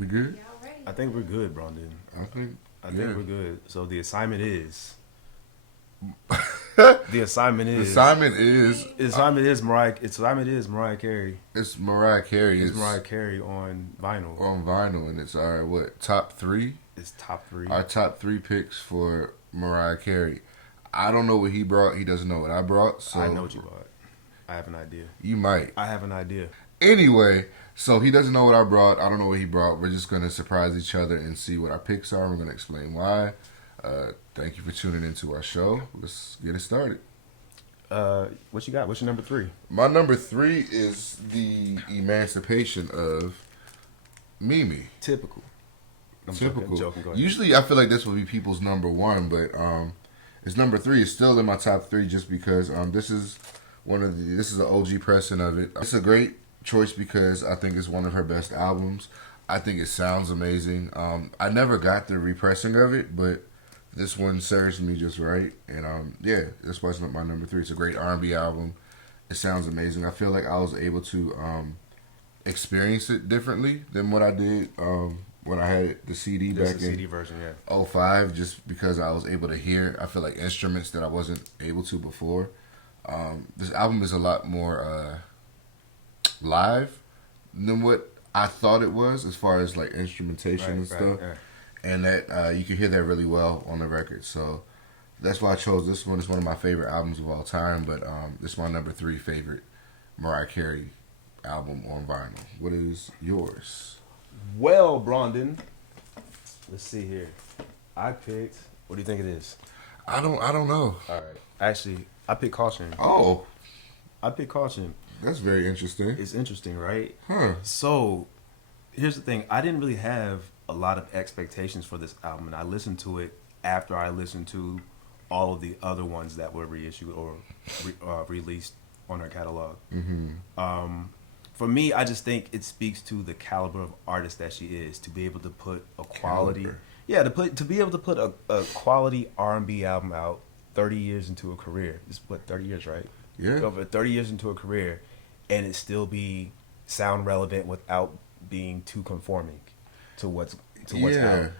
We good? I think we're good, Brandon. I think we're good. So the assignment is the assignment is Mariah Carey. It's Mariah Carey. It's Mariah Carey on vinyl. On vinyl, and it's our top three? It's top three. Our top three picks for Mariah Carey. I don't know what he brought. He doesn't know what I brought. So I know what you brought. I have an idea. You might. I have an idea. Anyway, so he doesn't know what I brought. I don't know what he brought. We're just going to surprise each other and see what our picks are. We're going to explain why. Thank you for tuning into our show. Let's get it started. What you got? What's your number three? My number three is the emancipation of Mimi. Typical. Typical. Joking. Usually, I feel like this would be people's number one, but it's number three. It's still in my top three just because this is the OG pressing of it. It's a great choice because I think it's one of her best albums. I think it sounds amazing. I never got the repressing of it, but this one serves me just right. And that's why it's my number three. It's a great R&B album. It sounds amazing. I feel like I was able to experience it differently than what I did when I had the CD back in CD version, yeah. 05, just because I was able to hear, I feel like, instruments that I wasn't able to before. This album is a lot more live than what I thought it was as far as like instrumentation and stuff. Yeah. And that you can hear that really well on the record. So that's why I chose this one. It's one of my favorite albums of all time, but it's my number three favorite Mariah Carey album on vinyl. What is yours? Well, Brandon, let's see here. I picked. What do you think it is? I don't know. All right. Actually, I picked Caution. Oh, I picked Caution. That's very interesting. It's interesting, right? Huh. So, here's the thing. I didn't really have a lot of expectations for this album, and I listened to it after I listened to all of the other ones that were reissued or released on her catalog. Mm-hmm. For me, I just think it speaks to the caliber of artist that she is, to be able to put a quality, to be able to put a quality R&B album out 30 years into a career. It's 30 years, right? Yeah. Over 30 years into a career, and it still be sound relevant without being too conforming to what's out.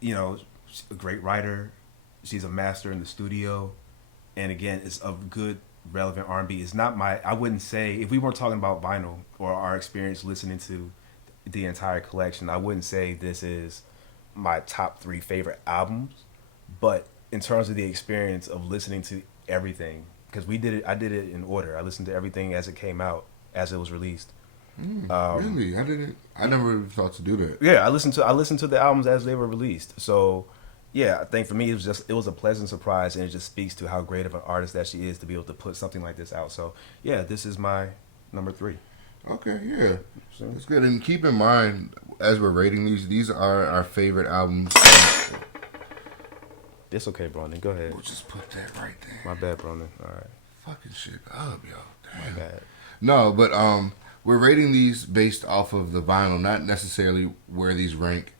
She's a great writer. She's a master in the studio, and again, it's a good, relevant R&B. It's not I wouldn't say, if we weren't talking about vinyl or our experience listening to the entire collection, I wouldn't say this is my top three favorite albums. But in terms of the experience of listening to everything, because I did it in order. I listened to everything as it came out, as it was released. Really? I never thought to do that. Yeah, I listened to the albums as they were released. So yeah, I think for me it was a pleasant surprise, and it just speaks to how great of an artist that she is to be able to put something like this out. So yeah, this is my number three. Okay, yeah, that's good. And keep in mind, as we're rating these are our favorite albums. It's okay, Brandon. Go ahead. We'll just put that right there. My bad, Brandon. All right. Fucking shit up, yo. Damn. My bad. No, but we're rating these based off of the vinyl, not necessarily where these rank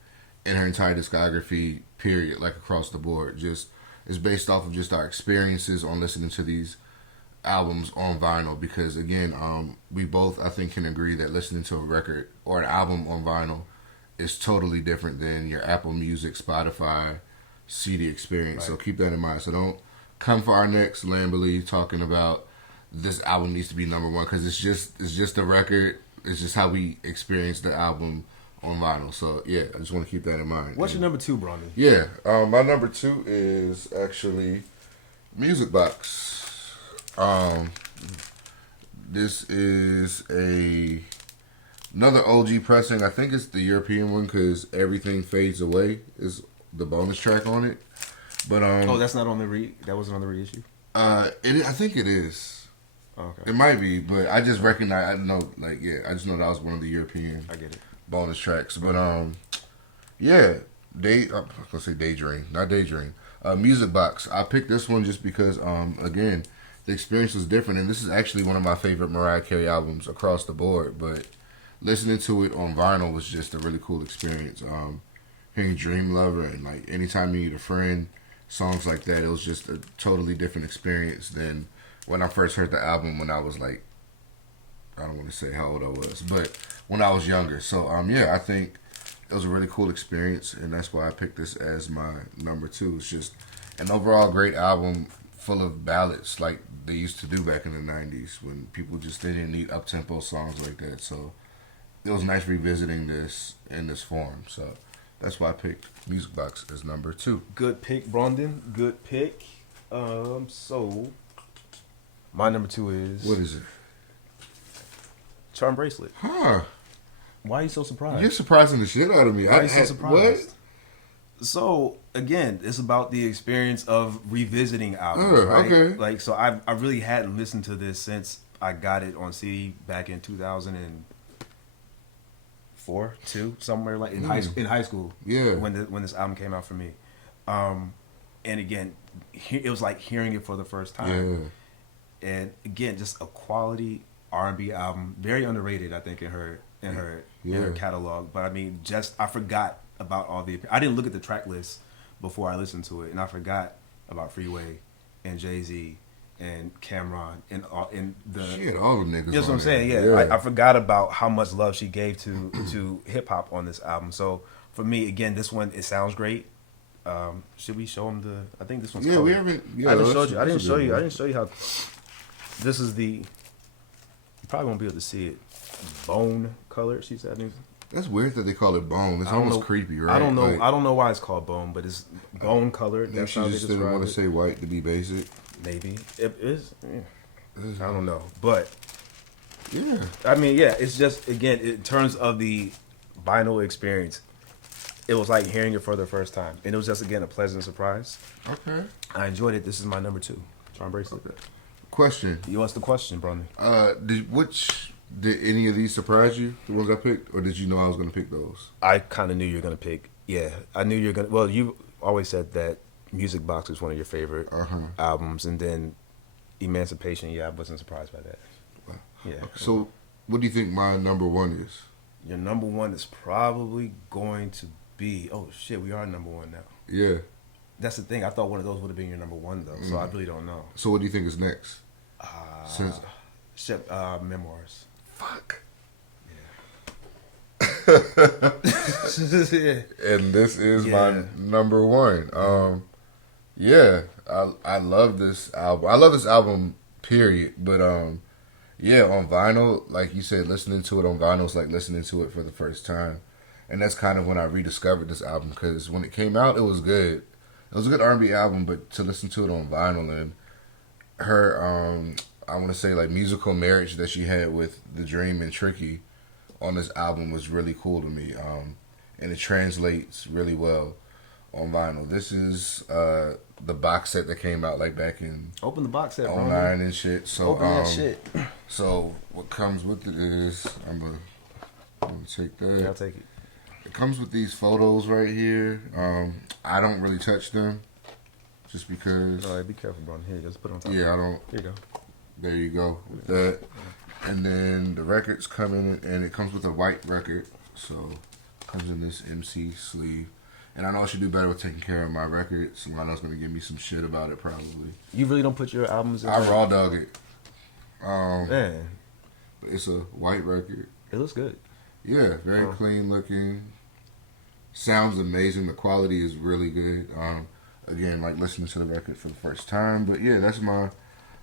in her entire discography, period, like across the board. Just it's based off of just our experiences on listening to these albums on vinyl, because again, we both, I think, can agree that listening to a record or an album on vinyl is totally different than your Apple Music, Spotify, CD experience. Right. So keep that in mind. So don't come for our next Lamberley talking about this album needs to be number one, because it's just a record. It's just how we experience the album on vinyl. So yeah, I just want to keep that in mind. What's your number two, Brandon? Yeah, my number two is actually Music Box. This is another OG pressing. I think it's the European one, because Everything Fades Away is the bonus track on it. But that's not on that wasn't on the reissue. I think it is. Oh, okay. It might be, but I just recognize. I know, I just know that was one of the European. I get it. Bonus tracks, but I'm gonna say Daydream, not Daydream. Music Box. I picked this one just because, again, the experience was different, and this is actually one of my favorite Mariah Carey albums across the board. But listening to it on vinyl was just a really cool experience. Hearing Dream Lover and like Anytime You Need a Friend, songs like that, it was just a totally different experience than when I first heard the album when I was like I don't want to say how old I was, but when I was younger. So yeah, I think it was a really cool experience, and that's why I picked this as my number 2. It's just an overall great album full of ballads like they used to do back in the 90s when people just didn't need up-tempo songs like that. So it was nice revisiting this in this form. So that's why I picked Music Box as number 2. Good pick, Brondon. Good pick. So my number 2 is What is it? Charm Bracelet. Huh. Why are you so surprised? You're surprising the shit out of me. Why are you so surprised? What? So again, it's about the experience of revisiting albums, right? Okay. Like, so I really hadn't listened to this since I got it on CD back in 2004, 2, somewhere like in high school. Yeah. When this album came out for me, and again, it was like hearing it for the first time. Yeah. And again, just a quality R&B album, very underrated, I think, in her catalog. But I mean, I forgot about all I didn't look at the track list before I listened to it, and I forgot about Freeway and Jay-Z and Cameron and all the Shit, all the niggas. You know what I'm saying? Yeah. I forgot about how much love she gave to hip hop on this album. So for me, again, this one, it sounds great. Should we show them I think this one's colored. We haven't. Yeah, I didn't show you how. This is you probably won't be able to see it. Bone color. She said. That's weird that they call it bone. It's almost creepy, right? I don't know. I don't know why it's called bone, but it's bone colored. That's how they just didn't want to say white to be basic. Maybe it is. I don't know, but yeah. I mean, yeah. It's just, again, in terms of the vinyl experience, it was like hearing it for the first time, and it was just, again, a pleasant surprise. Okay. I enjoyed it. This is my number 2. Charm Bracelet. Okay. Question. What's the question, Brandon? Did any of these surprise you? The ones I picked, or did you know I was going to pick those? I kind of knew you were going to pick. Yeah, I knew you were going to. Well, you always said that Music Box was one of your favorite albums, and then Emancipation. Yeah, I wasn't surprised by that. Wow. Yeah. Okay. So, what do you think my number 1 is? Your number 1 is probably going to be. Oh shit, we are number 1 now. Yeah. That's the thing. I thought one of those would have been your number 1 though, so I really don't know. So, what do you think is next? Memoirs. Fuck. Yeah. And this is my number 1. Yeah, I love this album. I love this album, period. But yeah, on vinyl, like you said, listening to it on vinyl is like listening to it for the first time. And that's kind of when I rediscovered this album, because when it came out, it was good. It was a good R&B album, but to listen to it on vinyl and her, I want to say, like, musical marriage that she had with The Dream and Tricky on this album was really cool to me. And it translates really well on vinyl. This is the box set that came out like back in Open the box set, bro. 09 and shit. So Open that shit. So what comes with it is I'm gonna take that. Yeah, I'll take it. It comes with these photos right here. I don't really touch them just because. All right, be careful, bro. Here, just put it on top. Yeah, I don't. Here you go. There you go with that. And then the records come in, and it comes with a white record. So it comes in this MC sleeve. And I know I should do better with taking care of my records. Lionel's going to give me some shit about it probably. You really don't put your albums in I raw dog it. Man. It's a white record. It looks good. Yeah, very clean looking. Sounds amazing. The quality is really good. Again, like listening to the record for the first time. But yeah, that's my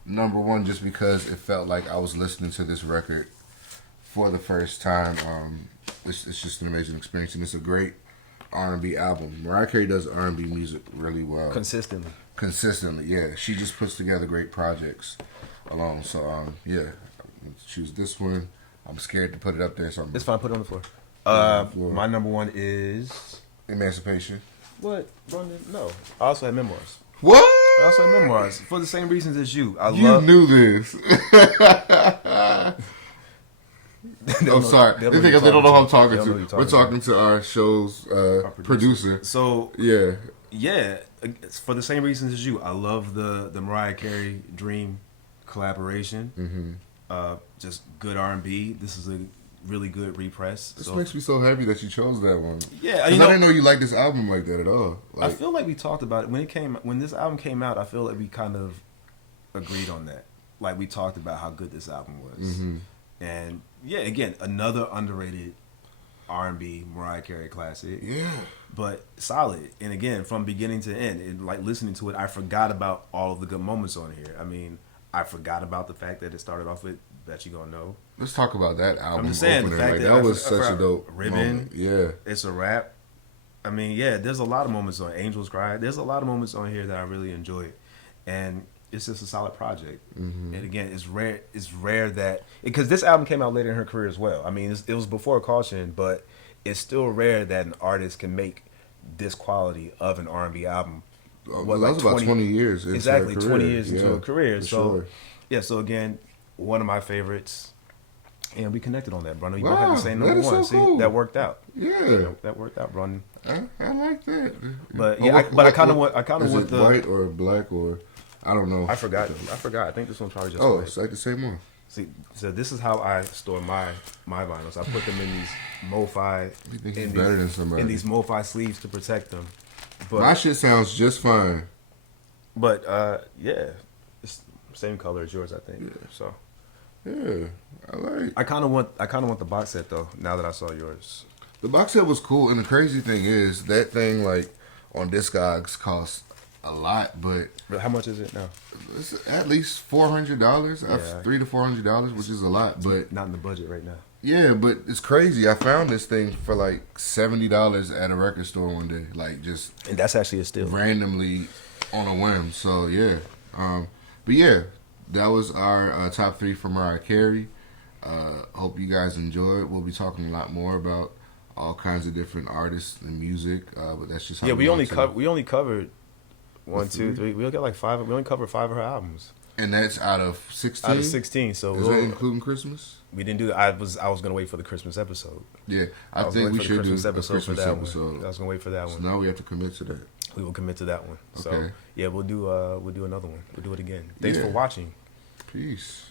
number 1 just because it felt like I was listening to this record for the first time. It's just an amazing experience, and it's a great R&B album. Mariah Carey does R&B music really well. Consistently, yeah. She just puts together great projects alone. So, yeah, let's choose this one. I'm scared to put it up there. So it's fine. Put it on the floor. My number 1 is Emancipation. What? Brandon? No. I also had Memoirs. What? I also had Memoirs for the same reasons as you. You knew this. I'm sorry. They don't know who I'm talking to. We're talking to our show's producer. So yeah, it's for the same reasons as you. I love the Mariah Carey Dream collaboration. Just good R&B. This is a really good repress. This makes me so happy that you chose that one. Yeah, I didn't know you liked this album like that at all. I feel like we talked about it when this album came out. I feel like we kind of agreed on that. Like we talked about how good this album was. And yeah, again, another underrated R&B Mariah Carey classic. Yeah. But solid. And again, from beginning to end, and like listening to it, I forgot about all of the good moments on here. I mean, I forgot about the fact that it started off with Bet You Gonna Know. Let's talk about that album. I'm just saying, opener. the fact like, that was such a dope Ribbon. moment. Yeah. It's a Rap. I mean, yeah, there's a lot of moments on Angels Cry. There's a lot of moments on here that I really enjoyed. And it's just a solid project. Mm-hmm. And again, it's rare. It's rare that because this album came out later in her career as well. I mean, it was before Caution, but it's still rare that an artist can make this quality of an R&B album. That was about 20 years. Into Exactly, her career. 20 years into a career. For So, sure. yeah. So again, one of my favorites, and we connected on that, Bruno. You both Wow, had the same that number is one. so cool. See, that worked out. Yeah. That worked out, Bruno. I like that. But yeah, I kind of want is the it white or black or I don't know. I forgot. I think this one's probably just Oh, white. it's like the same one. See, so this is how I store my vinyls. I put them in these MoFi You think he's better than somebody? in these MoFi sleeves to protect them. But My shit sounds just fine. but yeah, it's same color as yours, I think. Yeah. So Yeah, I like. I kind of want the box set though. Now that I saw yours, The box set was cool, and the crazy thing is that thing like on Discogs costs a lot, but how much is it now? it's at least $400, Yeah. $300 to $400, which is a lot. But Not in the budget right now. yeah, but it's crazy. I found this thing for like $70 at a record store one day, like just And that's actually a steal. randomly on a whim. So yeah, but yeah, that was our top 3 for Mariah Carey. Hope you guys enjoyed. We'll be talking a lot more about all kinds of different artists and music, but that's just how Yeah, we only like to. covered 1, 2, 3. We only got like 5. We only covered 5 of her albums And that's out of 16. out of 16. So Is that including Christmas? we didn't do that. I was gonna wait for the Christmas episode. Yeah, I was think gonna we wait for the should do Christmas a episode Christmas for that episode. one. I was gonna wait for that So one. now we have to commit to that. We will commit to that one. So Okay. yeah, we'll do another one. We'll do it again. Thanks Yeah. for watching. Peace.